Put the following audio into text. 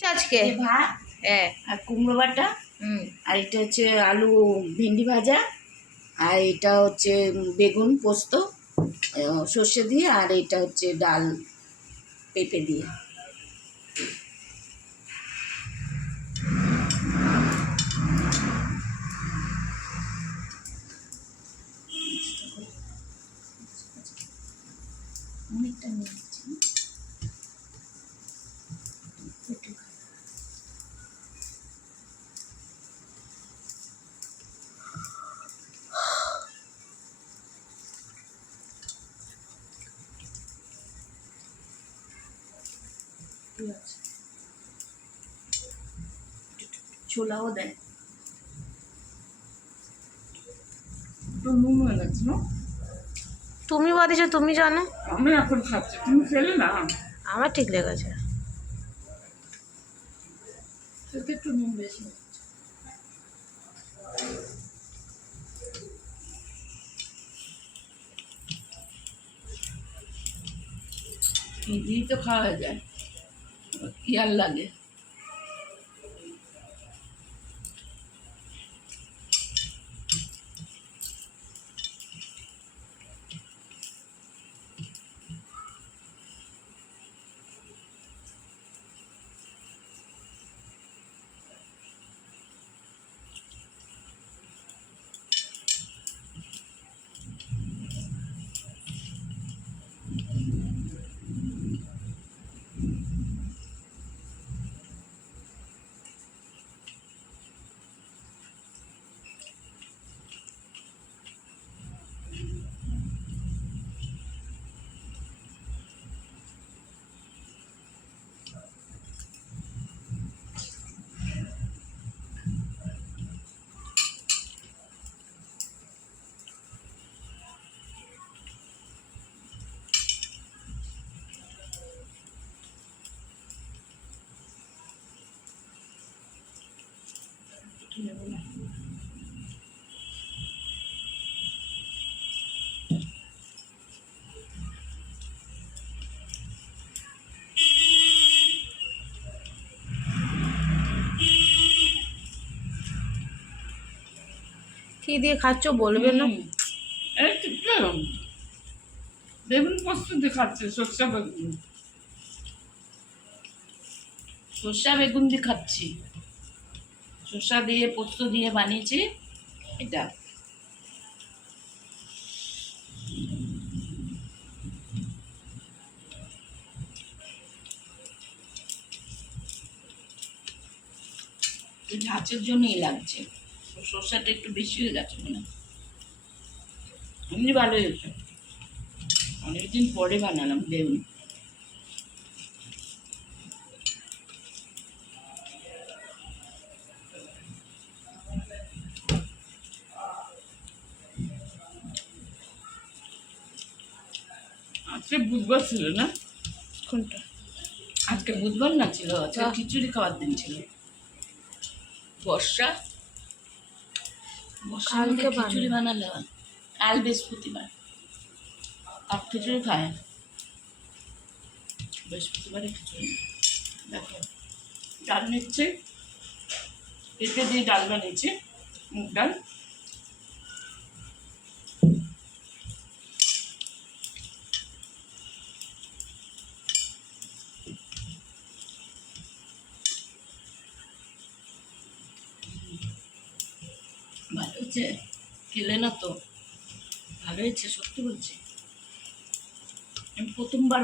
আজকে ভাত হ্যাঁ আর কুমড়ো বাটা, আর এটা হচ্ছে আলু ভেন্ডি ভাজা, আর এটা হচ্ছে বেগুন পোস্ত সর্ষে দিয়ে, আর এটা হচ্ছে ডাল পেঁপে দিয়ে। অনেকটা নিয়ে নিচ্ছি না? একটু খাই। ঠিক আছে, ছোলাও দেয়, একটু নুন হয়ে গেছে না? তুমি বাদিছো, তুমি জানো। আমি এখন খাচ্ছি, তুমি খেলে না? আমার ঠিক লেগেছে। সেটা একটু নুন বেশি। এই দিয়ে তো খাওয়া যায়, কি আর লাগে। কি দিয়ে খাচ্ছ বলবে না? এই তো বেগুন পোস্ত দিয়ে খাচ্ছে, সরষা বেগুন, সরষা বেগুন দিয়ে খাচ্ছি, সরষা দিয়ে পোস্ত দিয়ে বানিয়েছি এটা। ঝাঁচের জন্যই লাগছে, সরষাটা একটু বেশি হয়ে গেছে মনে হয়। এমনি ভালো হয়েছে, অনেকদিন পরে বানালাম বেগুন। আজকে বুধবার ছিল না? কোনটা? আজকে বুধবার না, ছিল আজকে খিচুড়ি খাওয়ার দিন ছিল। বর্ষা কালকে খিচুড়ি বানালে হয়। কাল বৃহস্পতিবার, আর খিচুড়ি খায় বৃহস্পতিবারে খিচুড়ি। দেখো ডাল নিচ্ছে, পেঁপে দিয়ে ডাল বানিয়েছি, মুগ ডাল। ভালো হয়েছে, খেলে না তো? ভালো হয়েছে, সত্যি বলছি, আমি প্রথমবার